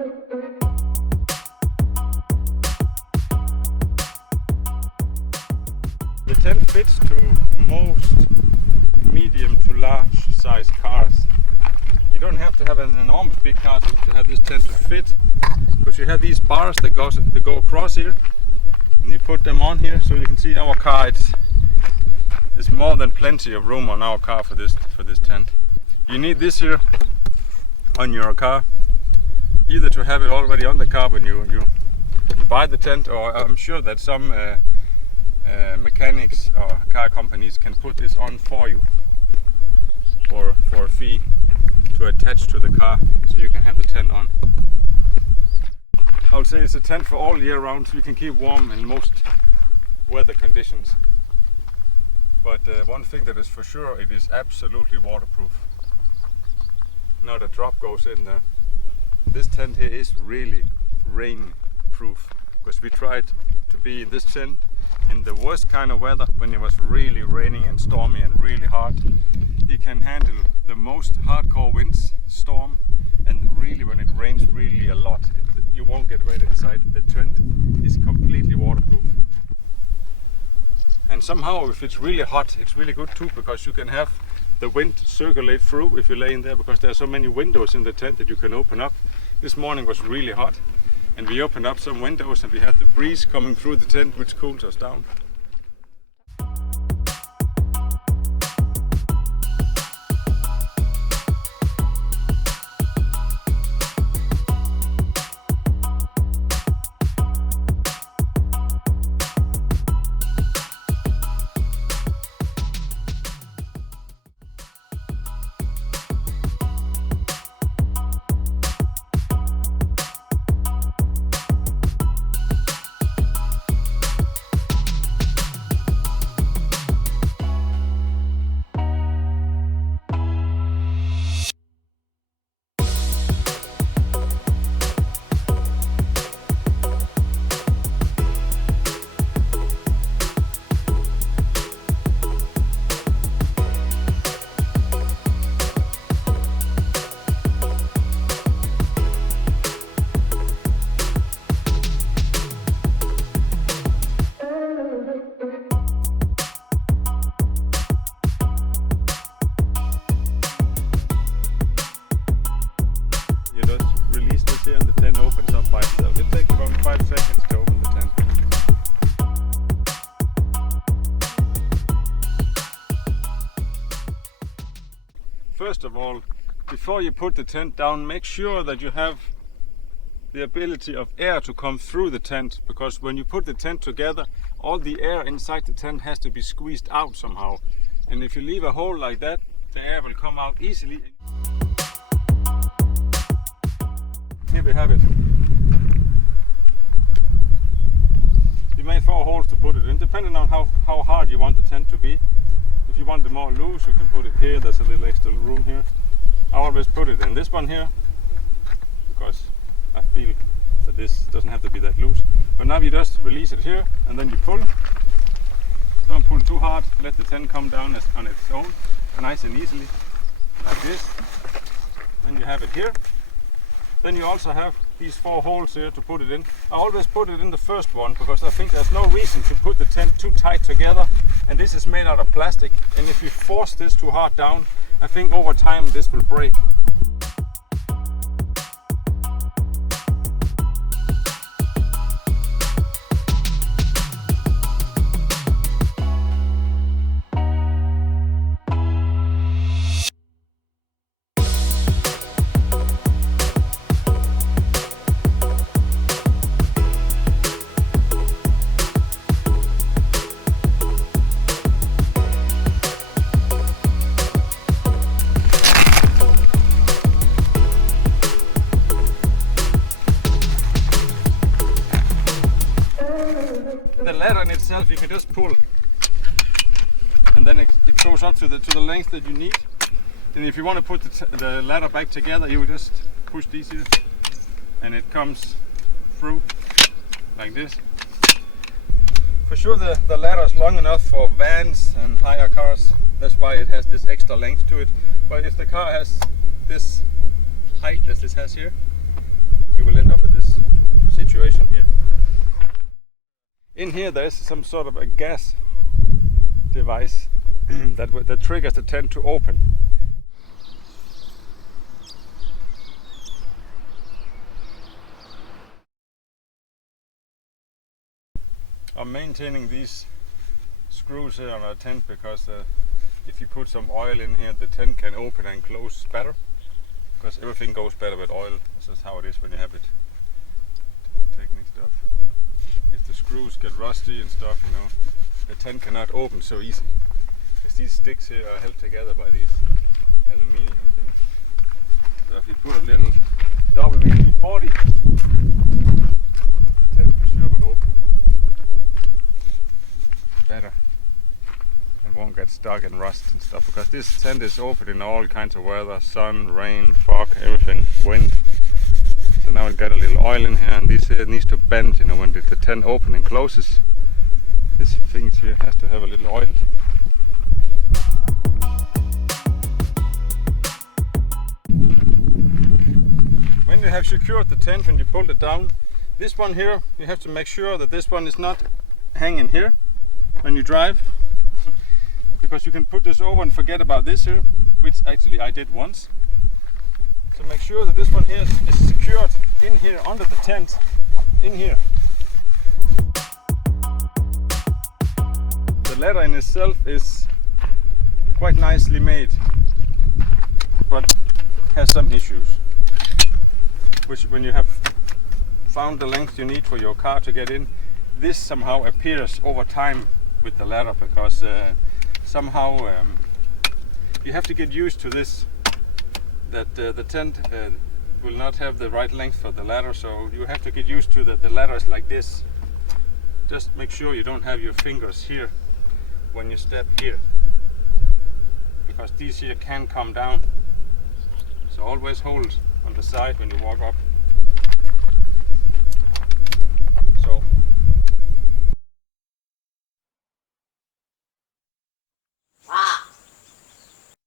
The tent fits to most medium to large size cars. You don't have to have an enormous big car to have this tent to fit, because you have these bars that go across here, and you put them on here, so you can see our car. It's more than plenty of room on our car for this tent. You need this here on your car, either to have it already on the car when you buy the tent, or I'm sure that some mechanics or car companies can put this on for you for a fee to attach to the car, so you can have the tent on. I would say it's a tent for all year round, so you can keep warm in most weather conditions. But one thing that is for sure, it is absolutely waterproof. Not a drop goes in there. This tent here is really rain proof, because we tried to be in this tent in the worst kind of weather, when it was really raining and stormy and really hard. It can handle the most hardcore winds, storm, and really when it rains really a lot, you won't get wet inside. The tent is completely waterproof. And somehow if it's really hot, it's really good too, because you can have the wind circulate through if you lay in there, because there are so many windows in the tent that you can open up. This morning was really hot, and we opened up some windows and we had the breeze coming through the tent, which cools us down. First of all, before you put the tent down, make sure that you have the ability of air to come through the tent, because when you put the tent together, all the air inside the tent has to be squeezed out somehow. And if you leave a hole like that, the air will come out easily. Here we have it. You made 4 holes to put it in, depending on how hard you want the tent to be. If you want it more loose, you can put it here. There's a little extra room here. I always put it in this one here, because I feel that this doesn't have to be that loose. But now you just release it here, and then you pull. Don't pull too hard. Let the tent come down on its own, nice and easily, like this. Then you have it here. Then you also have these 4 holes here to put it in. I always put it in the first one, because I think there's no reason to put the tent too tight together. And this is made out of plastic, and if you force this too hard down, I think over time this will break. The ladder in itself you can just pull, and then it goes up to the length that you need. And if you want to put the ladder back together, you will just push these here, and it comes through like this. For sure the ladder is long enough for vans and higher cars. That's why it has this extra length to it. But if the car has this height as this has here, you will end up with this situation here. In here there is some sort of a gas device that triggers the tent to open. I'm maintaining these screws here on our tent because if you put some oil in here, the tent can open and close better, because everything goes better with oil. This is how it is when you have it technique stuff. If the screws get rusty and stuff, you know, the tent cannot open so easy, because these sticks here are held together by these aluminium things. So if you put a little WD-40, the tent for sure will open better and won't get stuck in rust and stuff, because this tent is open in all kinds of weather: sun, rain, fog, everything, wind. So now it got a little oil in here, and this here needs to bend, you know, when the tent opens and closes. This thing here has to have a little oil. When you have secured the tent and you pull it down, this one here, you have to make sure that this one is not hanging here when you drive, because you can put this over and forget about this here, which actually I did once. So make sure that this one here is secured in here under the tent, in here. The ladder in itself is quite nicely made, but has some issues, which when you have found the length you need for your car to get in, this somehow appears over time with the ladder, because somehow you have to get used to this, that the tent will not have the right length for the ladder, so you have to get used to that the ladder is like this. Just make sure you don't have your fingers here when you step here, because these here can come down. So always hold on the side when you walk up. So